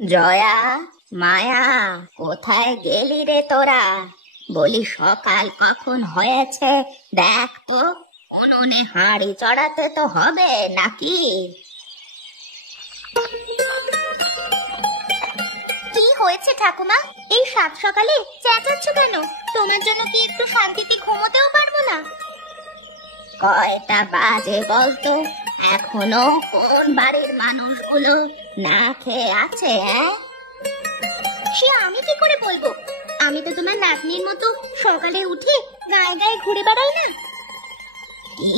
জয়া, মায়া, কোথায় গেলি রে তোরা? বলি সকাল কখন হয়েছে দেখ তো, উনুনে হাঁড়ি চড়াতে তো হবে নাকি? কি হয়েছে ঠাকুমা? এই সাত সকালে চেঁচাচ্ছ কেন? তোমার জন্য কি একটু শান্তিতে ঘুমোতেও পারবো না? কয়টা বাজে বলতো? এখনো কোন বাড়ির মানুষগুলো না খেয়ে আছে? সে আমি কি করে বলবো? আমি তো তোমার নাতনির মতো সকালে উঠে গায়ে গায়ে ঘুরে বেড়াই না। কি,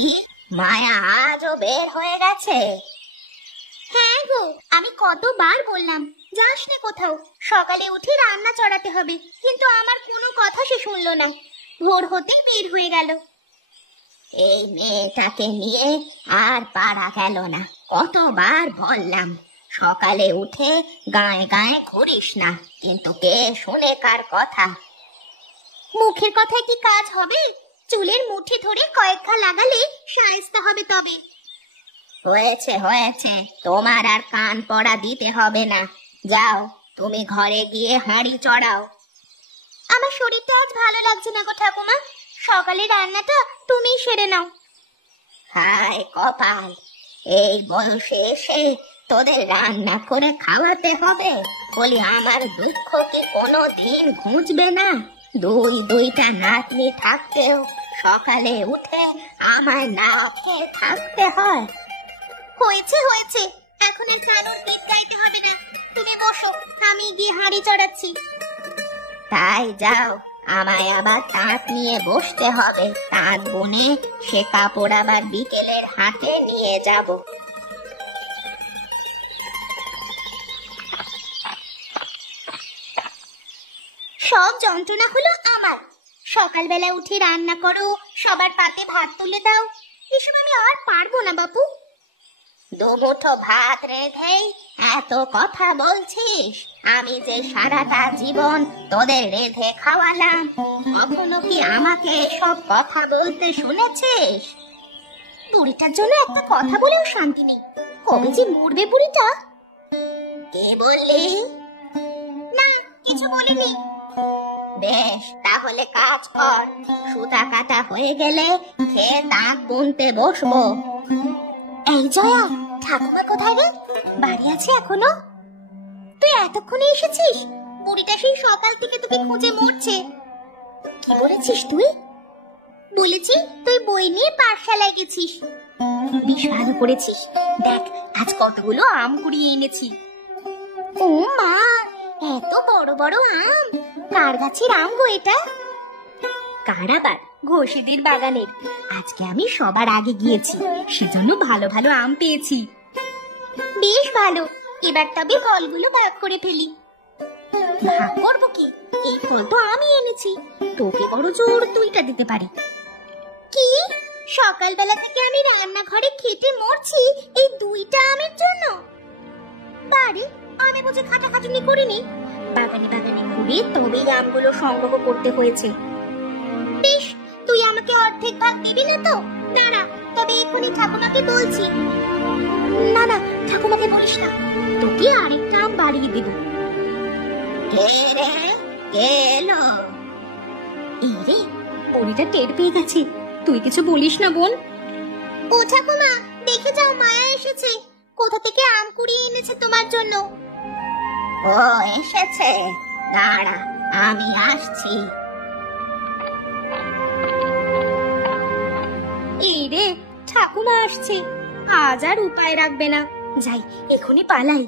মায়া আজও বের হয়ে গেছে? হ্যাঁ গো, আমি কতবার বললাম যাস না কোথাও, সকালে উঠে রান্না চড়াতে হবে, কিন্তু আমার কোনো কথা সে শুনলো না। ভোর হতেই বের হয়ে গেল। এই মেয়েটাকে নিয়ে আর পারা গেল না। কতবার বললাম সকালে উঠে গায়ে গায়ে ঘুরিস না, কিন্তু কে শুনে কার কথা? মুখের কথায় কি কাজ হবে? চুলের মুঠি ধরে কয়েকটা লাগালে শায়েস্তা হবে তবে। হয়েছে হয়েছে, তোমার আর কান পড়া দিতে হবে না। যাও, তুমি ঘরে গিয়ে হাঁড়ি চড়াও। আমার শরীরটা আজ ভালো লাগছে না গো ঠাকুমা, সকালে রান্নাটা তুমি সেরে নাও। হায় কপাল, এই বয়সে এসে তোদের রান্না করে খাওয়াতে হবে? বলি আমার দুঃখ কি কোনো দিন ঘুচবে না? দুইটা নাতনি থাকতেও সকালে উঠে আমায় না খেয়ে থাকতে হয়। হয়েছে হয়েছে, এখন আর কানুন গীত গাইতে হবে না। তুমি বসো, আমি গিয়ে হাঁড়ি চড়াচ্ছি। তাই যাও, আমায় আবার তাঁত নিয়ে বসতে হবে। তাঁত বুনে সে কাপড় আবার বিকেলের হাটে নিয়ে যাব। সব যন্ত্রণা হলো আমার। সকালবেলা উঠে রান্না করো, সবার পাতে ভাত তুলে দাও, এসব আমি আর পারবো না বাপু। দুমুঠো ভাত রেঁধেই এত কথা বলছিস? আমি যে সারাটা জীবন তোদের রেঁধে খাওয়ালাম, কখনো কি আমাকে এসব কথা বলতে শুনেছিস? বুড়িটার জন্য একটা কথা বলেও শান্তি নেই। কবে যে মরবে বুড়িটা। কে বললি? না, কিছু বলিনি। বেশ, তাহলে কাজ কর। সুতা কাটা হয়ে গেলে খেয়ে তাঁত বুনতে বসবো। এই জয়া, ঠাকুমা কোথায় রে? বাড়ি আছে এখনো? তুই এতক্ষণে এসেছিস? বুড়িটা সেই সকাল থেকে তোকে খুঁজে মরছে। কি বলেছিস তুই? বলেছি তুই বই নিয়ে পাঠশালায় গেছিস। বেশ ভালো করেছিস। দেখ, আজ কতগুলো আম কুড়িয়ে এনেছি। ও মা, এত বড় বড় আম! কার গাছের আম গো এটা? কার আবার? ঘোষেদের বাগানের। আজকে আমি সবার আগে গিয়েছি, সেজন্য ভালো ভালো আম পেয়েছি। বেশ ভালো, এবার তবে ফলগুলো ভাগ করে ফেলি। ভাগ করবো কি? এই ফল তো আমি এনেছি, তোকে বড় জোর দুইটা দিতে পারি। কি? সকালবেলা থেকে আমি রান্নাঘরে খেতে মরছি এই দুইটা আমের জন্য? বাড়ি আমি বুঝে খাটাখাটুনি করিনি। বাগানে বাগানে ঘুরে তবেই আমগুলো সংগ্রহ করতে হয়েছে। বেশ, তুই আমাকে অর্ধেক ভাগ দিবি না তো? দাঁড়া, তবে এক্ষুনি ঠাকুমাকে বলছি। না না, ঠাকুমাকে বলিস না, তোকে আরেকটা আম বাড়িয়ে দেব। কে রে? কে এলো? এই রে, বুড়িটা টের পেয়ে গেছে। তুই কিছু বলিস না বোন। ও ঠাকুমা, দেখে যাও, মায়া এসেছে। কোথা থেকে আম কুড়িয়ে এনেছে তোমার জন্য। ও এসেছে, দাঁড়া আমি আসছি। এই রে, ঠাকুমা আসছে। আজ আর উপায় রাখবে না, যাই এখনই পালাই।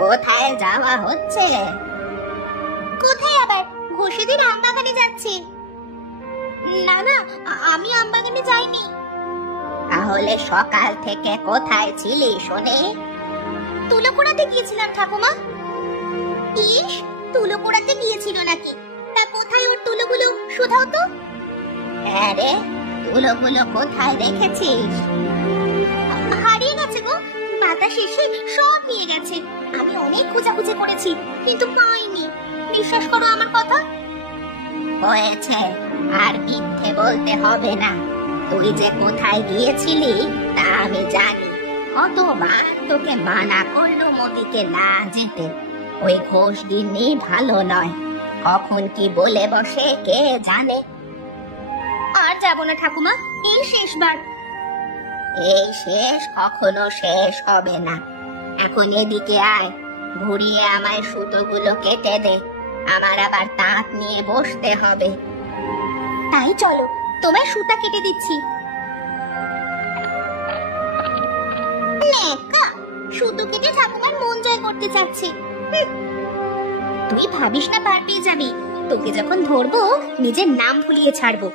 কোথায় যাওয়া হচ্ছে? কোথায় আবার? ঘোষেদের আম বাগানে যাচ্ছি। না না, আমি আম বাগানে যাইনি। তাহলে সকাল থেকে কোথায় ছিলি শুনি? তুলো পোড়াতে গিয়েছিলাম ঠাকুমা। ইস, তুলো পোড়াতে গিয়েছিল নাকি? তা কোথায় ওর তুলোগুলো? শোধাও তো। হ্যাঁ রে, তুলোগুলো কোথায় রেখেছিস? হারিয়ে গেছে গো, বাতাস এসে সব নিয়ে গেছে। আমি অনেক খোঁজাখুঁজি করেছি, কিন্তু পাইনি। বিশ্বাস করো আমার কথা। হয়েছে, আর মিথ্যে বলতে হবে না। তুই যে কোথায় গিয়েছিলি তা আমি জানি। কতবার তোকে মানা করলো ওদিকে না যেতে। ওই ঘোষ গিন্নি ভালো নয়, কখন কি বলে বসে কে জানে। আর যাব না ঠাকুমা, এই শেষবার। এই শেষ কখনো শেষ হবে না। এখন এদিকে আয়, ঘুরিয়ে আমায় সুতোগুলো কেটে দে, আমার আবার তাঁত নিয়ে বসতে হবে। তাই চলো, তোমায় সুতা কেটে দিচ্ছি। নেকা, সুতো কেটে ঠাকুমার মন জয় করতে চাচ্ছে। তুই ভাবিস না পার পেয়ে যাবি, তোকে যখন ধরবো নিজের নাম ভুলিয়ে ছাড়বো।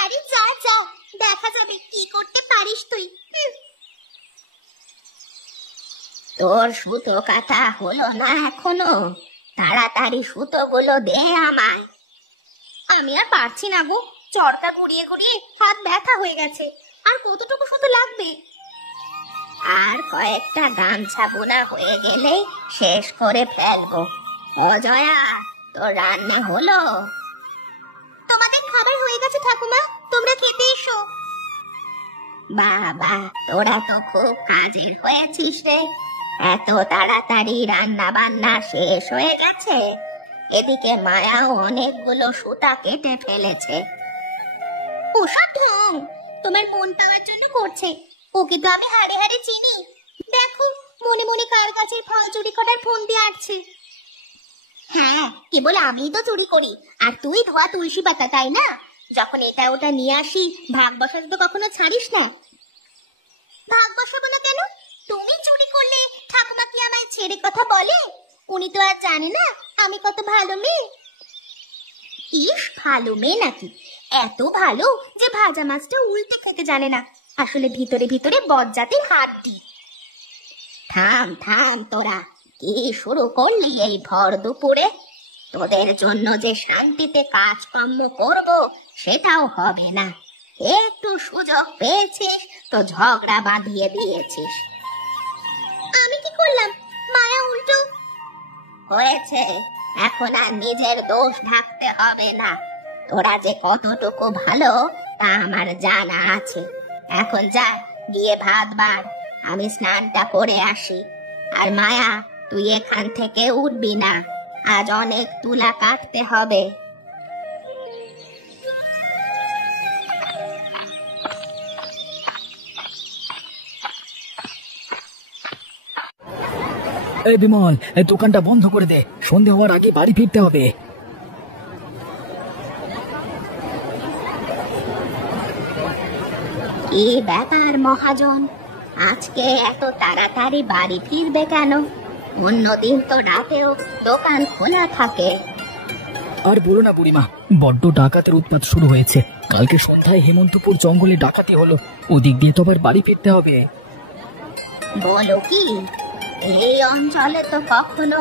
আরে যা যা, দেখা যাবে কি করতে পারিস তুই। তোর সুতো কাটা হলো না এখনো? তাড়াতাড়ি সুতোগুলো দে আমায়। আমি আর পারছি না গো, চরকা ঘুরিয়ে ঘুরিয়ে হাত ব্যথা হয়ে গেছে। আর কতটুকু সুতো লাগবে? আর কয়েকটা গামছা বোনা হয়ে গেলেই শেষ করে ফেলবো। অজয়া, তোর রান্না হলো? তোমাদের খাবার হয়ে গেছে ঠাকুমা, তোমরা খেতে এসো। বাবা, তোরা তো খুব কাজের হয়েছিস রে। এত তাড়াতাড়ি রান্না বান্না শেষ হয়ে গেছে। এদিকে মায়াও অনেকগুলো সুতা কেটে ফেলেছে। ওসব ঢং তোমার মন পাওয়ার জন্য করছে। ওকে তো আমি হাড়ে হাড়ে চিনি। দেখো মনে মনে কার গাছের ফল চুরি করার ফোন দিয়ে আসছে। হ্যাঁ, কেবল আমি তো চুরি করি, আর তুই ধোয়া তুলসী পাতা, তাই না? যখন এটা ওটা নিয়ে আসি, ভাগ বসাতে তো কখনো ছাড়িস না। ভাগ বসাবো না কেন? তুমি চুরি করলে ঠাকুমা কি আমায় ছেড়ে কথা বলে? উনি তো আর জানে না আমি কত ভালো মেয়ে। ইস, ভালো মেয়ে নাকি? এত ভালো যে ভাজা মাছটা উল্টে খেতে জানে না। আসলে ভিতরে ভিতরে বজ্জাতির হাড্ডি। থাম থাম, তোরা কি শুরু করলি এই ভর দুপুরে? তোদের জন্য যে শান্তিতে কাজকর্ম করব সেটাও হবে না। একটু সুযোগ পেয়েছিস তো ঝগড়া বাঁধিয়ে দিয়েছিস। আমি কি করলাম? মায়া উল্টো। হয়েছে, এখন আর নিজের দোষ ঢাকতে হবে না। তোরা যে কতটুকু ভালো তা আমার জানা আছে। এখন যা, গিয়ে ভাত বাড়, আমি স্নানটা করে আসি। আর মায়া, তুই এখান থেকে উঠবি না, আজ অনেক তুলা কাটতে হবে। এই বিমল, এই দোকানটা বন্ধ করে দে, সন্ধে হওয়ার আগে বাড়ি ফিরতে হবে। কি ব্যাপার মহাজন, আজকে এত তাড়াতাড়ি বাড়ি ফিরবে কেন? অন্যদিন তো রাতেও দোকান খোলা থাকে। আর বলো না বুড়িমা, বড্ড ডাকাতের উৎপাত শুরু হয়েছে। কালকে সন্ধ্যায় হেমন্তপুর জঙ্গলে ডাকাতি হলো, ওদিক দিয়ে তো আবার বাড়ি ফিরতে হবে। বলো কি? এই অঞ্চলে তো কখনো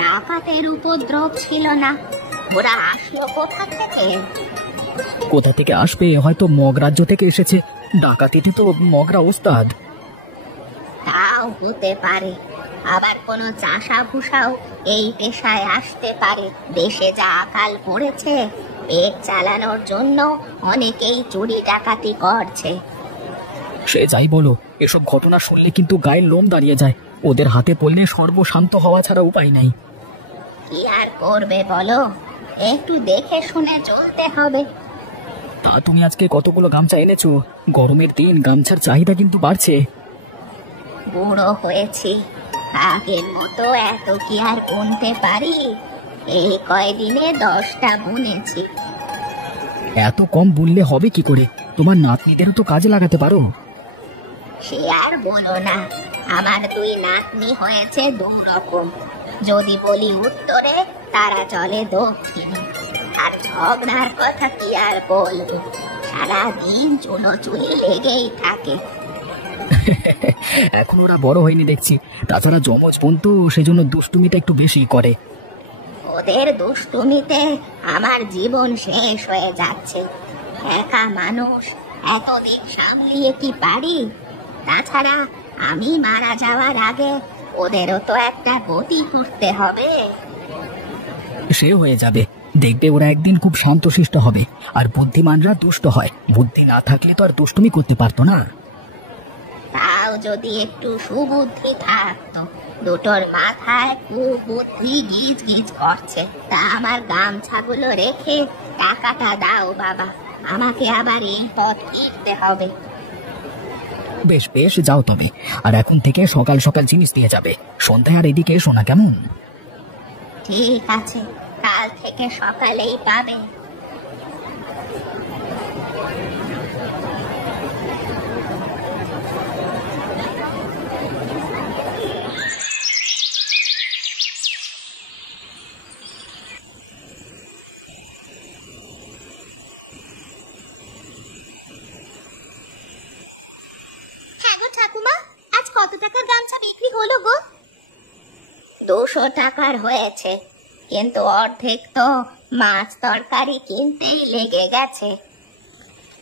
ডাকাতের উপদ্রব ছিল না। ওরা আসলো কোথা থেকে? কোথা থেকে আসবে? হয়তো মগ রাজ্য থেকে এসেছে। ডাকাতিতে তো মগরা ওস্তাদ। তাও হতে পারে। আবার কোনো চাষা ভুষাও এই পেশায় আসতে পারে। দেশে যা আকাল পড়েছে, পেট চালানোর জন্য অনেকেই চুরি ডাকাতি করছে। সে যাই বলো, এসব ঘটনা শুনলে কিন্তু গায়ের লোম দাঁড়িয়ে যায়। ওদের হাতে পড়লে সর্বশান্ত হওয়া ছাড়া উপায় নাই। কি আর করবে বলো, একটু দেখে শুনে চলতে হবে। তা তুমি আজকে কতগুলো গামছা এনেছো? গরমের দিন, গামছার চাহিদা কিন্তু বাড়ছে। বুড়ো হয়েছি, আগের মতো এত কি আর বুনতে পারি? এই কয়দিনে 10টা বুনেছি। এত কম বুনলে হবে কি করে? তোমার নাতনিদেরও তো কাজে লাগাতে পারো। সে আর বলো না, আমার 2 নাতনি হয়েছে 2 রকম। যদি বলি উত্তরে, তারা চলে দক্ষিণে। আর ঝগড়ার কথা কি আর বলবো, সারাদিন চুলোচুলি লেগেই থাকে। এখন ওরা বড় হয়নি দেখছি, তাছাড়া যমজ বোন তো, সেজন্য দুষ্টুমিটা একটু বেশি করে। ওদের দুষ্টুমিতে আমার জীবন শেষ হয়ে যাচ্ছে। একা মানুষ, এতদিন সামলিয়ে কি পারি? তাছাড়া আমি মারা যাওয়ার আগে ওদেরও তো একটা গতি করতে হবে। সে হয়ে যাবে, দেখবে ওরা একদিন খুব শান্তশিষ্ট হবে। আর বুদ্ধিমানরা দুষ্ট হয়, বুদ্ধি না থাকলে তো আর দুষ্টুমি করতে পারতো না। তাও যদি একটু সুবুদ্ধি থাকতো। দুটোর মাথায় কুবুদ্ধি গিজ গিজ করছে। তা আমার গামছাগুলো রেখে টাকাটা দাও বাবা, আমাকে আবার এই পথ ফিরতে হবে। বেশ বেশ, যাও তবে। আর এখন থেকে সকাল সকাল জিনিস দিয়ে যাবে। সন্ধ্যায় আর এদিকে এসো না, কেমন? ঠিক আছে, কাল থেকে সকালেই পাবে। হ্যাঁ গো ঠাকুমা, আজ কত টাকার গামছা বিক্রি হলো গো? 200 টাকার হয়েছে, কিন্তু অর্ধেক তো মাছ তরকারি কিনতেই লেগে গেছে।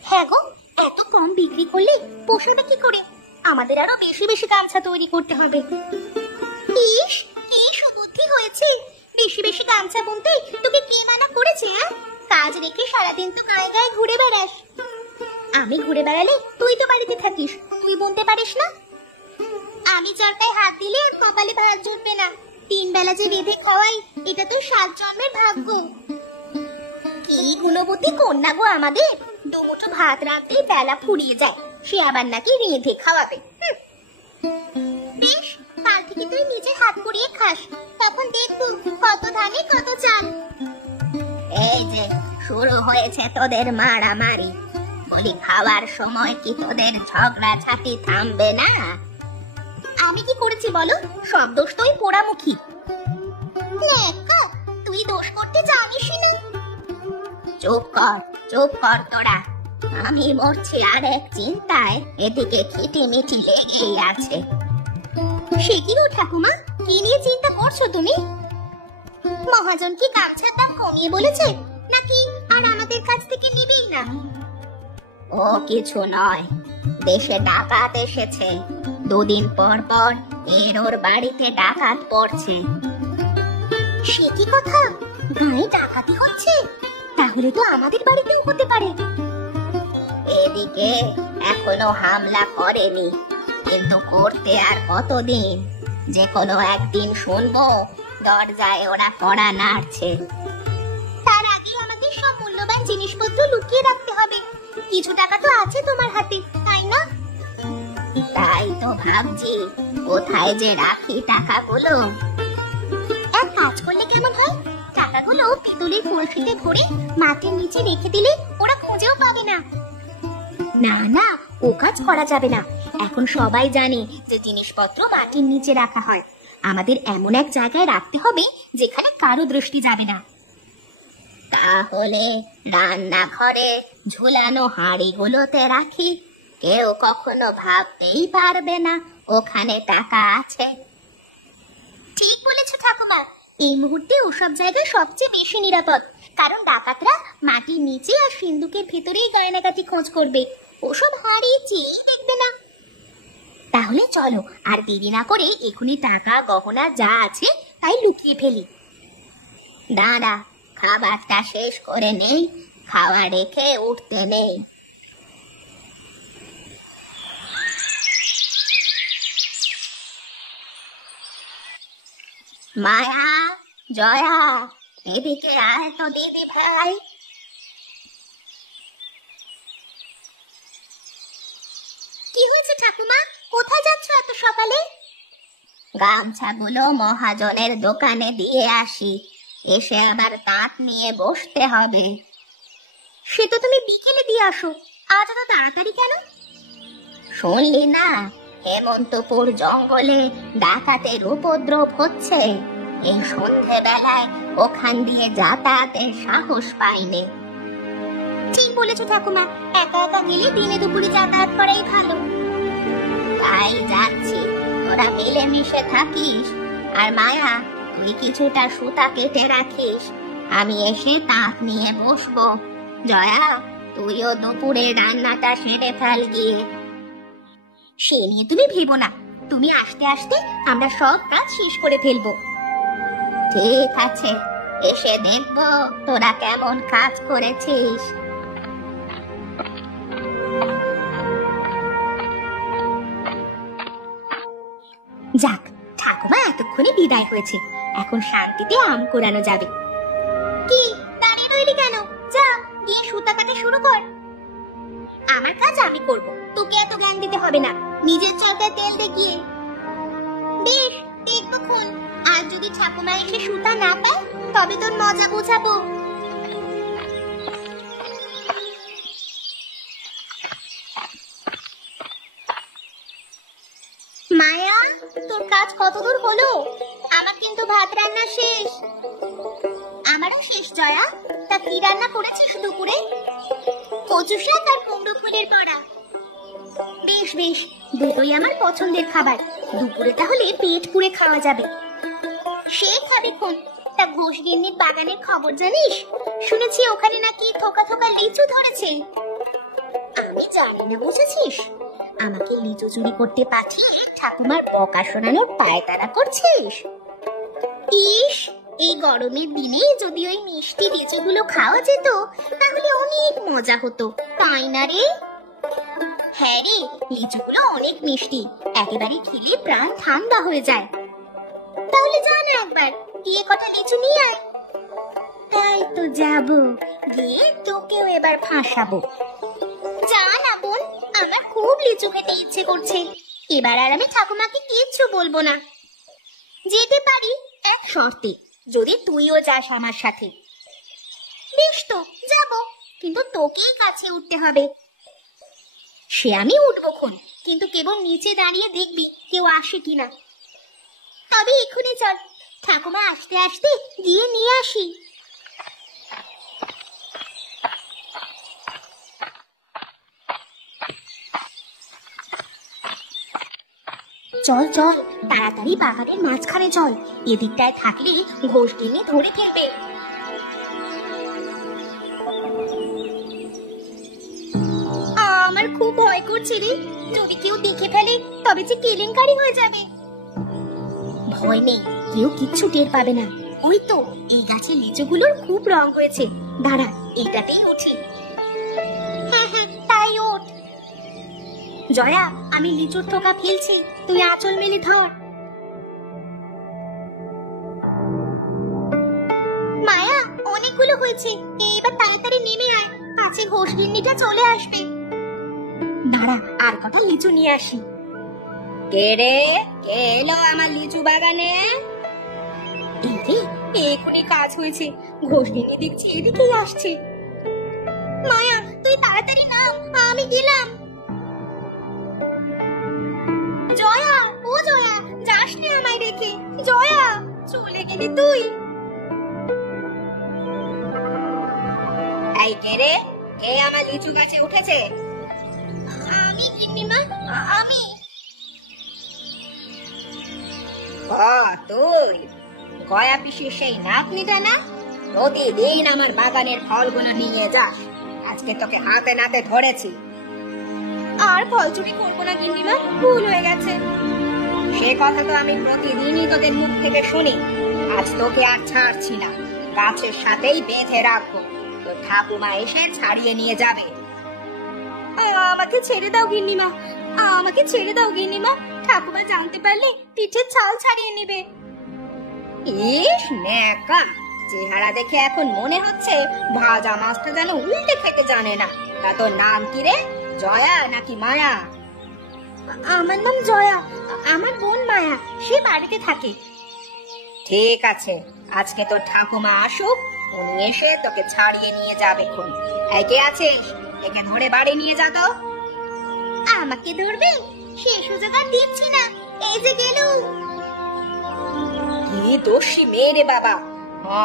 হ্যাঁ গো, এত কম বিক্রি করলে পোষাবে কি করে? আমাদের আরো বেশি বেশি গামছা তৈরি করতে হবে। ইস, কি সুবুদ্ধি হয়েছে! বেশি বেশি গামছা বুনতে তোকে কে মানা করেছে? কাজ রেখে সারাদিন তো গায়ে গায়ে ঘুরে বেড়াস। আমি ঘুরে বেড়ালে তুই তো বাড়িতে থাকিস, তুই বুনতে পারিস না? আমি চরকায় হাত দিলে আর কপালে ভাত জুটবে না। 3 বেলা যে বেঁধে খাওয়াই, এটা তো 7 জন্মের ভাগ্য। কি গুণবতী কন্যা গো আমাদের! দুমুঠো ভাত রাখতেই বেলা ফুরিয়ে যায়, সে আবার নাকি রেঁধে খাওয়াবে। বেশ, কাল থেকে তুই নিজে হাত পুড়িয়ে খাস, তখন দেখবো কত ধানে কত চাল। এই যে শুরু হয়েছে তোদের মারামারি, বলি খাওয়ার সময় কি তোদের ঝগড়াঝাটি থামবে না? আমি কি করেছি বলো? সব দোষ তো ওই পোড়ামুখী। তুই দোষ করতে জানিস না। চুপ কর, চুপ কর তোরা। আমি মরছি আর এক চিন্তায়, এদিকে খিটিমিটি লেগেই আছে। সে কি গো ঠাকুমা, কি নিয়ে চিন্তা করছো তুমি? মহাজন কি গামছার দাম কমিয়ে বলেছে, নাকি আর আমাদের কাছ থেকে নিবেই না? ও কিছু নয়, দেশে ডাকাত এসেছে। 2 দিন পর পর ওর বাড়িতে ডাকাত পড়ছে। সে কি কথা, গায়ে ডাকাতি হচ্ছে? তাহলে তো আমাদের বাড়িতেও হতে পারে। এদিকে এখনো হামলা করেনি, কিন্তু করতে আর কতদিন? যে কোনো একদিন শুনবো দরজায় ওরা কড়া নাড়ছে। তার আগে আমাদের সব মূল্যবান জিনিসপত্র লুকিয়ে রাখতে হবে। কিছু টাকা তো আছে তোমার হাতে, তাই না? তাই তো ভাবছি, কোথায় যে রাখি টাকাগুলো। এক কাজ করলে কেমন হয়? টাকাগুলো পিতলের কলসিতে ভরে মাটির নিচে রেখে দিলে ওরা খুঁজেও পাবে না। না না, ও কাজ করা যাবে না। এখন সবাই জানে যে জিনিসপত্র মাটির নিচে রাখা হয়। আমাদের এমন এক জায়গায় রাখতে হবে যেখানে কারো দৃষ্টি যাবে না। তাহলে রান্নাঘরে ঝুলানো হাঁড়িগুলোতে রাখি, কেউ কখনো ভাবতেই পারবে না ওখানে টাকা আছে। ঠিক বলেছো ঠাকুমা, এই মুহূর্তে ওসব জায়গায় সবচেয়ে বেশি নিরাপদ। কারণ ডাকাতরা মাটির নিচে আর সিন্ধুকের ভেতরেই গয়নাগাটি খোঁজ করবে, ওসব হারিয়ে চেয়েই দেখবে না। তাহলে চলো আর দেরি না করে এখনই টাকা গহনা যা আছে তাই লুকিয়ে ফেলি। দাঁড়া, খাবারটা শেষ করে নেই, খাওয়া রেখে উঠতে নেই। মায়া, জয়া, এদিকে আয় তো দিদি ভাই। কি হয়েছে ঠাকুমা, কোথায় যাচ্ছ এত সকালে? গামছাগুলো মহাজনের দোকানে দিয়ে আসি, এসে আবার তাঁত নিয়ে বসতে হবে। সে তো তুমি বিকেলে দিয়ে আসো, আজ এত তাড়াতাড়ি কেন? শুনলি না, হেমন্তপুর জঙ্গলে ডাকাতের উপদ্রব হচ্ছে। এই সন্ধে বেলায় ওখান দিয়ে যাতায়াতের সাহস পাইনি। ঠিক বলেছো ঠাকুমা, একা একা গেলে দিনে দুপুরে যাতায়াত করাই ভালো। তাই যাচ্ছি, তোরা মিলেমিশে থাকিস। আর মায়া, তুই কিছুটা সুতা কেটে রাখিস, আমি এসে তাঁত নিয়ে বসবো। জয়া, তুইও দুপুরে রান্নাটা সেরে ফেল গিয়ে। সে নিয়ে তুমি ভেবো না, তুমি আসতে আসতে আমরা সব কাজ শেষ করে ফেলবো। ঠিক আছে, এসে দেখবো তোরা কেমন কাজ করেছিস। যাক, ঠাকুমা এতক্ষণে বিদায় হয়েছে, এখন শান্তিতে আম কোরানো যাবে। কি দাঁড়িয়ে রইলি কেন? যা গিয়ে সুতা কাটা শুরু কর। আমার কাজ আমি করব, তোকে এত জ্ঞান দিতে হবে না। নিজের চরকায় তেল দে গিয়ে। বেশ, দেখবো খুন। আর যদি ঠাকুমা এসে সুতা না পায় তবে তোর মজা বোঝাবো। মায়া, তোর কাজ কতদূর হলো? আমার কিন্তু ভাত রান্না শেষ। আমারও শেষ জয়া। তা কি রান্না করেছিস দুপুরে? কচু শাক আর কুমড়ো ফুলের বড়া। বেশ বেশ, দুটোই আমার পছন্দের খাবার। দুপুরে তাহলে পেট পুড়ে খাওয়া যাবে। সে খাবে খুন। তা ঘোষগিন্নির বাগানের খবর জানিস? শুনেছি ওখানে নাকি থোকা থোকা লিচু ধরেছে। আমি জানি না, বুঝেছিস? আমাকে লিচু চুরি করতে পাঠিয়ে ঠাকুমার বকা শোনানোর পায়তারা করছিস। ইস, এই গরমের দিনে যদি ওই মিষ্টি লিচুগুলো খাওয়া যেত তাহলে অনেক মজা হতো, তাই না রে? হ্যাঁ রে, লিচুগুলো অনেক মিষ্টি, একেবারে খেলে প্রাণ ঠান্ডা হয়ে যায়। তাহলে যা না একবার গিয়ে কটা লিচু নিয়ে আয়। তাই তো যাবো, গিয়ে তোকেও এবার ফাঁসাবো। যা না বোন, আমার খুব লিচু খেতে ইচ্ছে করছে। এবার আর আমি ঠাকুমাকে কিচ্ছু বলবো না। যেতে পারি এক শর্তে, যদি তুইও যাস আমার সাথে। বেশ তো, যাবো, কিন্তু তোকেই কাছে উঠতে হবে। সে আমি উঠবো খন, কিন্তু কেবল নিচে দাঁড়িয়ে দেখবি কেউ আসে কিনা। তবে এক্ষুনি চল, ঠাকুমা আসতে আসতে গিয়ে নিয়ে আসি। চল চল, তাড়াতাড়ি বাগানের মাঝখানে চল। এদিকটায় থাকলে ঘোষগিন্নি ধরে ফেলবে। আমার খুব ভয় করছে রে, যদি কেউ দেখে ফেলে তবে যে কেলেঙ্কারি হয়ে যাবে। ভয় নেই, কেউ কিচ্ছু টের পাবে না। ওই তো এই গাছের লিচুগুলোর খুব রং হয়েছে, দাঁড়া এইটাতেই উঠি। হ্যাঁ হ্যাঁ, তাই ওঠ। জয়া, আমি লিচুর থোকা ফেলছি, তুই আঁচল মেলে ধর। মায়া, অনেকগুলো হয়েছে, এইবার তাড়াতাড়ি নেমে আয়, কাছে ঘোষগিন্নিটা চলে আসবে। দাঁড়া, আর কটা লিচু নিয়ে আসি। কে রে, কে এলো আমার লিচু বাগানে? এখনই কাজ হয়েছে, ঘোষগিন্নি দেখছি এদিকেই আসছে। মায়া, তুই তাড়াতাড়ি নাম, আমি গেলাম। জয়া, ও জয়া, যাস না আমায় রেখে। জয়া, চলে গেলি তুই? এই কে রে, কে আমার লিচু গাছে উঠেছে? আমি গিন্নিমা, আমি। তুই গয়া পিসির সেই নাতনিটা না? প্রতিদিন আমার বাগানের ফলগুলো নিয়ে যাস, আজকে তোকে হাতে নাতে ধরেছি। আর ফল চুরি করবো না গিন্নিমা, ভুল হয়ে গেছে। সে কথা তো আমি প্রতিদিনই তোদের মুখ থেকে শুনি। আজ তোকে আর ছাড়ছি না, গাছের সাথেই বেঁধে রাখবো, তো ঠাকুমা এসে ছাড়িয়ে নিয়ে যাবে। আমাকে ছেড়ে দাও গিন্নিমা, আমাকে ছেড়ে দাও গিন্নিমা, ঠাকুমা জানতে পারলে পিঠের ছাল ছাড়িয়ে নেবে। ইস নেকা, চেহারা দেখে এখন মনে হচ্ছে ভাজা মাছটা যেন উল্টে খেতে জানে না। তা তোর নাম কি রে, জয়া নাকি মায়া? আমার নাম জয়া, আমার বোন মায়া, সে বাড়িতে থাকে। ঠিক আছে, আজকে তোর ঠাকুমা আসুক, উনি এসে তোকে ছাড়িয়ে নিয়ে যাবে। খুন কে আছিস, একে ধরে বাড়ি নিয়ে যা তো। আমাকে ধরবে? সে সুযোগ আর দিচ্ছি না, এই যে গেল। কি দোষী মেয়ে রে বাবা,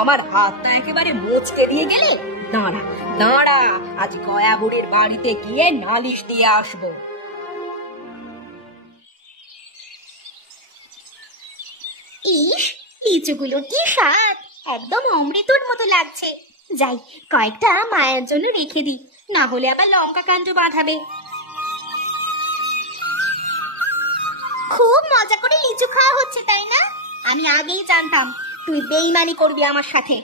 আমার হাতটা একেবারে মুচকে দিয়ে গেলে। দাঁড়া দাঁড়া, আজ গয়া বুড়ির বাড়িতে গিয়ে নালিশ দিয়ে আসবো। ইস, লিচুগুলো কি স্বাদ, একদম অমৃতর মতো লাগছে। যাই, কয়েকটা মায়ের জন্য রেখে দিই, না হলে আবার লঙ্কা কাণ্ড বাঁধাবে। খুব মজা করে লিচু খাওয়া হচ্ছে, তাই না? আমি আগেই জানতাম তুই বেইমানি করবি আমার সাথে।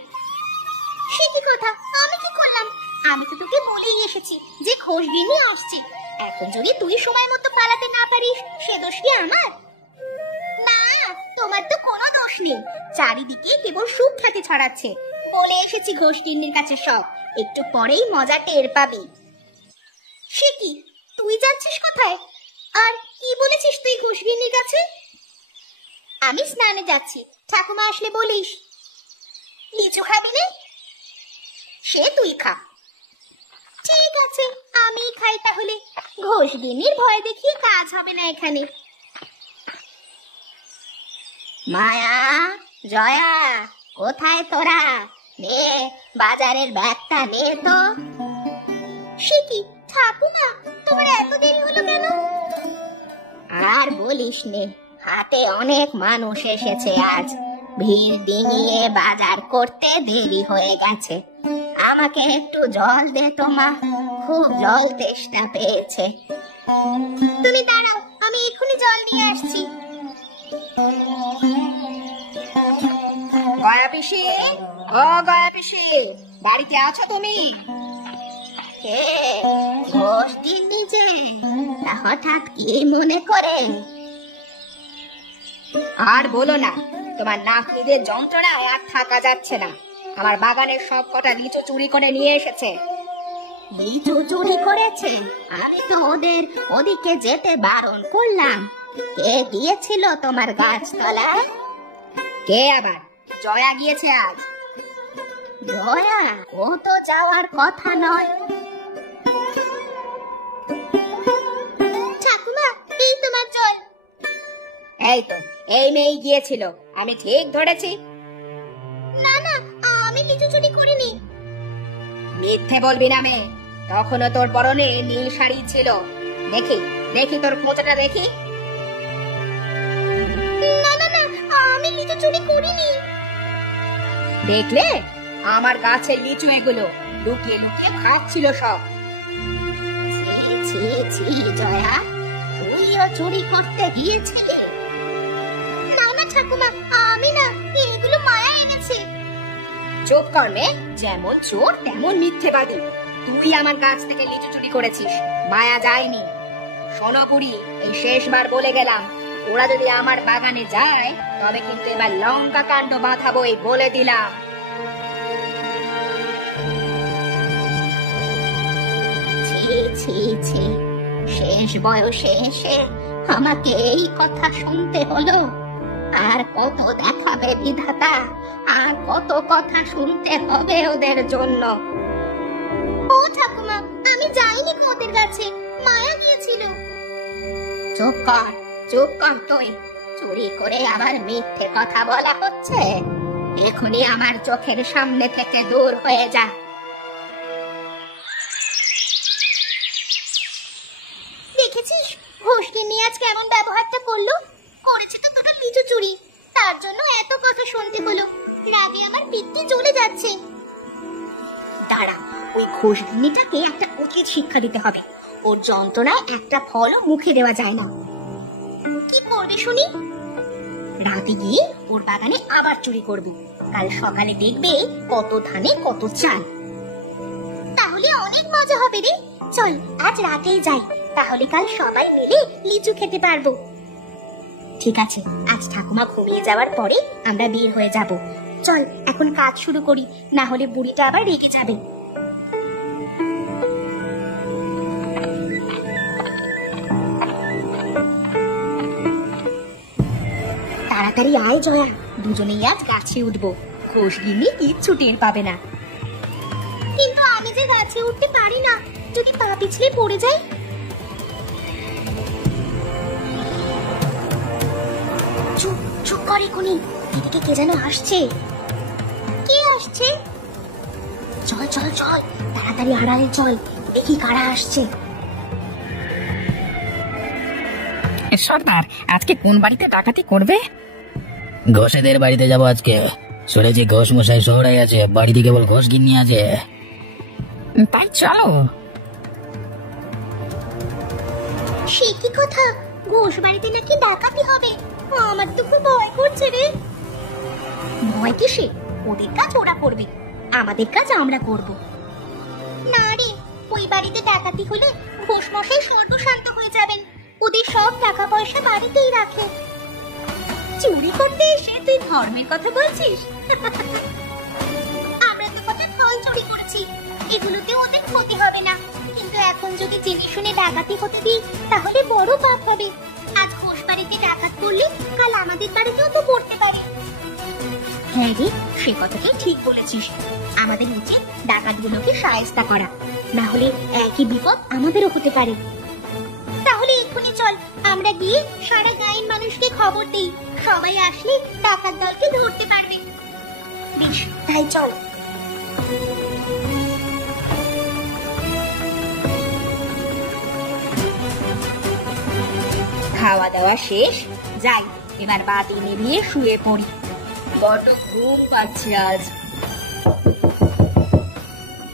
সে কি কথা, আমি কি করলাম? আমি তো তোকে বলেই এসেছি যে আসছি। এখন যদি তুই সময় মতো পালাতে না পারিস, সে দোষ কি আমার? না তোমার তো কোনো দোষ নেই, চারিদিকে কেবল সুখ্যাতি ছড়াচ্ছে। বলে এসেছি ঘোষগিন্নির কাছে সব, একটু পরেই মজা টের পাবি। সে কি, তুই যাচ্ছিস কোথায়? আর কি বলেছিস তুই ঘোষগিন্নির কাছে? আমি স্নানে যাচ্ছি, ঠাকুমা আসলে বলিস। লিচু খাবি না? সে তুই খা। ঠিক আছে, আমি খাই তাহলে। ঘোষগিন্নির ভয় দেখিয়ে কাজ হবে না এখানে। মায়া, জয়া, কোথায় তোরা? নে বাজারের ব্যাগটা নে তো। সে কি ঠাকুমা, তোমার এত দেরি হলো কেন? আর বলিস নে, হাটে অনেক মানুষ এসেছে আজ, ভিড় ডিঙিয়ে বাজার করতে দেরি হয়ে গেছে। আমাকে একটু জল দে তো মা, খুব জল তেষ্টা পেয়েছে। তুমি দাঁড়াও, আমি এক্ষুনি জল নিয়ে আসছি। গয়া পিসি, ও গয়া পিসি, বাড়িতে আছো তুমি? কে ঘোষগিন্নি যে, তা হঠাৎ কি মনে করে? আর বলো না, তোমার নাতনিদের যন্ত্রণায় আর থাকা যাচ্ছে না। আমার বাগানের সব কটা লিচু চুরি করে নিয়ে এসেছে। লিচু চুরি করেছে? আমি তো ওদের ওদিকে যেতে বারণ করলাম। কে গিয়েছিল তোমার গাছতলায়? কে আবার? জয়া গিয়েছে আজ। জয়া? ও তো যাওয়ার কথা নয়। ঠাকুমা, এই তোমার জল। এই তো, এই মেয়ে গিয়েছিল, আমি ঠিক ধরেছি। না না, আমি লিচু চুরি করিনি। মিথ্যে বলবি না মেয়ে, তখনও তোর পরনে নীল শাড়ি ছিল। দেখি দেখি তোর খোঁজটা দেখি। না না না, আমি লিচু চুরি করিনি। দেখলে, আমার গাছের লিচু এগুলো, লুকিয়ে লুকিয়ে খাচ্ছিল সব। ছি ছি ছি জয়া, তুইও চুরি করতে গিয়েছিলি? না না ঠাকুমা, আমি না, এগুলো মায়া এনেছে। চুপ কর মেয়ে, যেমন চোর তেমন মিথ্যেবাদী। তুই আমার গাছ থেকে লিচু চুরি করেছিস, মায়া যায়নি। শোনো বুড়ি, এই শেষবার বলে গেলাম, ওরা যদি আমার বাগানে যায় তবে কিন্তু এবার লঙ্কা কাণ্ড বাঁধাবো, এই বলে দিলাম। ছি ছি ছি, শেষ বয়সে এসে আমাকে এই কথা শুনতে হলো। আর কত দেখাবে বিধাতা, আর কত কথা শুনতে হবে ওদের জন্য। ও ঠাকুমা, আমি যাইনি ওদের কাছে, মায়া গিয়েছিল। চুপ কর, চুপ কর তুই। চুরি করে আবার মিথ্যে কথা বলা হচ্ছে। এখনই আমার চোখের সামনে থেকে দূর হয়ে যা। দেখেছিস ঘোষগিন্নি আজ কেমন ব্যবহারটা করলো? করেছে তো তোরা লিচু চুরি, তার জন্য এত কথা শুনতে হলো। রাগে আমার পিঠটি জ্বলে যাচ্ছে। দাঁড়া, ওই ঘোষগিন্নিটাকে একটা উচিত শিক্ষা দিতে হবে। ওর যন্ত্রণায় একটা ফলও মুখে দেওয়া যায় না। কি করবে শুনি? রাতে গিয়ে ওর বাগানে আবার চুরি করব। কাল সকালে দেখবে কত ধানে কত চাল। তাহলে অনেক মজা হবে রে। চল আজ রাতেই যাই, তাহলে কাল সবাই মিলে লিচু খেতে পারবো। ঠিক আছে, আজ ঠাকুমা ঘুমিয়ে যাওয়ার পরে আমরা বের হয়ে যাব। চল এখন কাজ শুরু করি, না হলে বুড়িটা আবার রেগে যাবে। তাড়াতাড়ি আয় জয়া, দুজনেই আজ গাছে উঠবো। ঘোষগিন্নি কিচ্ছু টের পাবে না। কিন্তু আমি যে গাছে উঠতে পারি না, যদি পা পিছলে পড়ে যাই। চুপ চুপ কর এখনই, এদিকে কে যেন আসছে। কে আসছে? চল চল চল, তাড়াতাড়ি আড়ালে চল, দেখি কারা আসছে। সর্দার, আজকে কোন বাড়িতে ডাকাতি করবে? ঘোষেদের বাড়িতে যাব আজকে। শুনেছি ঘোষ মশাই শহরে আছে, বাড়িতে কেবল ঘোষ গিন্নি আছে। তাই চলো। সে কি কথা, ঘোষ বাড়িতে নাকি ডাকাতি হবে? আমার তো খুব ভয় করছে রে। ভয় কিসে? ওদের কাজ ওরা করবে, আমাদের কাজ আমরা করব। না রে, ওই বাড়িতে ডাকাতি হলে ঘোষ মশাই সর্বশান্ত হয়ে যাবেন। ওদের সব টাকা পয়সা বাড়িতেই রাখে। চুরি করতে এসে তুই ধর্মের কথা বলছিস? আমরা তো কত ফল চুরি করেছি, এগুলোতে ওদের ক্ষতি হবে না, কিন্তু এখন যদি জেনে শুনে ডাকাতি হতে দিই তাহলে বড় পাপ হবে। আজ ঘোষ বাড়িতে ডাকাত করলে কাল আমাদের বাড়িতেও তো পড়তে পারে। হ্যাঁ রে, সে কথাটাই ঠিক বলেছিস। আমাদের উচিত ডাকাতগুলোকে শায়েস্তা করা, না হলে একই বিপদ আমাদেরও হতে পারে। তাহলে এক্ষুনি চল, আমরা গিয়ে সারা গাঁয়ের মানুষকে খবর দিই, সবাই আসলে ডাকাত দলকে ধরতে পারবে। বেশ, তাই চল। খাওয়া দাওয়া শেষ, যাই এবার বাতি নিভিয়ে শুয়ে পড়ি, বড্ড ঘুম পাচ্ছে আজ।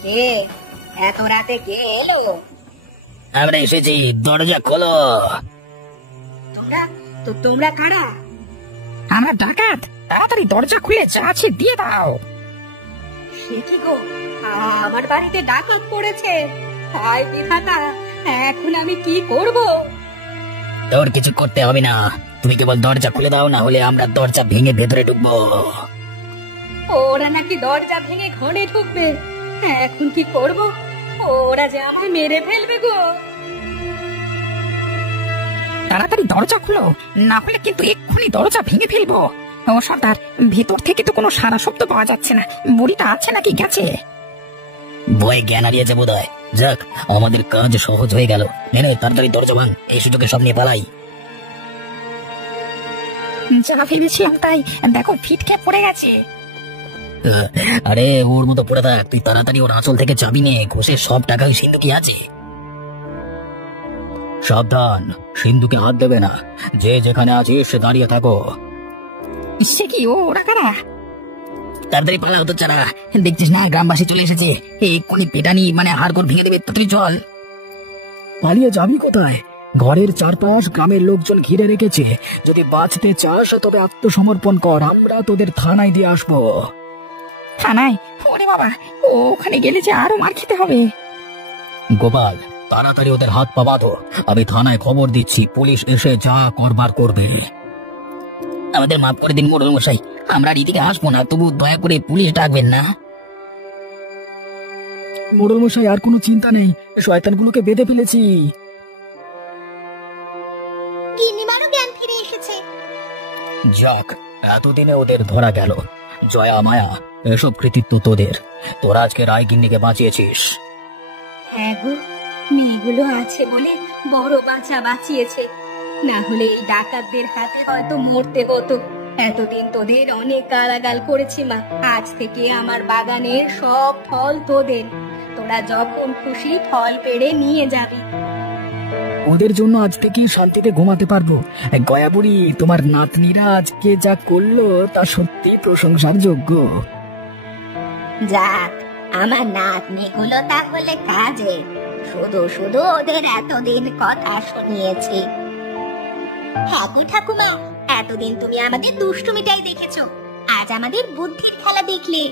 কে এত রাতে কে এলো? আমরা এসেছি, দরজা খোলো। তোমরা কারা? আমরা ডাকাত, তাড়াতাড়ি দরজা খুলে যা আছে দিয়ে দাও। সে কি গো, আমার বাড়িতে ডাকাত পড়েছে, হায় বিধাতা, এখন আমি কি করব? তোর কিছু করতে হবে না, তুমি কেবল দরজা খুলে দাও, না হলে আমরা দরজা ভেঙে ভেতরে ঢুকবো। ওরা নাকি দরজা ভেঙে ঘরে ঢুকবে, এখন কি করব? ওরা যে আমায় মেরে ফেলবে গো। তাড়াতাড়ি দরজা খুলো, না হলে কিন্তু এক্ষুনি দরজা ভেঙে ফেলবো। ও সর্দার, ভেতর থেকে তো কোনো সারা শব্দ পাওয়া যাচ্ছে না, বুড়িটা আছে নাকি গেছে? ভয়ে জ্ঞান হারিয়েছে বোধ হয়। যাক, আমাদের কাজ সহজ হয়ে গেল। তাড়াতাড়ি দরজা ভাঙ, এই সুযোগে সব নিয়ে পালাই। যা ভেবেছিলাম তাই, দেখো ফিটকে পড়ে গেছে। আরে ওর মতো পড়ে থাক, তুই তাড়াতাড়ি ওর আঁচল থেকে চাবি নে, ঘষের সব টাকা ওই সিন্ধুকে আছে। সাবধান, সিন্ধুকে হাত দেবে না, যে যেখানে আছে সে দাঁড়িয়ে থাকো। সে কি, ওরা কারা? তাড়াতাড়ি পালা হতো চারা, দেখছিস না গ্রামবাসী চলে এসেছে, এক্ষুনি পেটানি মানে হাড়গোড় ভেঙে দেবে। তাড়াতাড়ি চল। পালিয়ে যাবি কোথায়? ঘরের চারপাশ গ্রামের লোকজন ঘিরে রেখেছে, যদি বাঁচতে চাস তবে আত্মসমর্পণ কর, আমরা তোদের থানায় দিয়ে আসবো। থানায়? ওরে বাবা, ওখানে গেলে যে আরো মার খেতে হবে। গোপাল, তাড়াতাড়ি ওদের হাত পা বাঁধো, আমি থানায় খবর দিচ্ছি, পুলিশ এসে যা করবার করবে। আমাদের মাফ করে দিন মোড়ল মশাই, আমরা এদিকে আসবো না, তবু দয়া করে পুলিশ ডাকবেন না। মোড়ল মশাই, আর কোনো চিন্তা নেই, শয়তানগুলোকে বেঁধে ফেলেছি। গিন্নিমারও জ্ঞান ফিরে এসেছে। যাক, এতদিনে ওদের ধরা গেল। জয়া মায়া, এসব কৃতিত্ব তোদের, তোরা আজকে রায় গিন্নিকে বাঁচিয়েছিস। হ্যাঁ গো, মেয়েগুলো আছে বলে বড় বাঁচা বাঁচিয়েছে, না হলে এই ডাকাতদের হাতে হয়তো মরতে হতো। এতদিন তোদের অনেক গালাগাল করেছি মা, আজ থেকে আমার বাগানের সব ফল তোদের, তোরা যখন খুশি ফল পেড়ে নিয়ে যাবি। ওদের জন্য আজ থেকে শান্তিতে ঘুমাতে পারবো। গয়া বুড়ি, তোমার নাতনিরা আজকে যা করলো তা সত্যি প্রশংসার যোগ্য। যাক, আমার নাতনিগুলো তাহলে কাজে, শুধু শুধু ওদের এতদিন কথা শুনিয়েছি। হ্যাঁ গো ঠাকুমা, এতদিন তুমি আমাদের দুষ্টুমিটাই দেখেছো, আজ আমাদের বুদ্ধির খেলা দেখলে।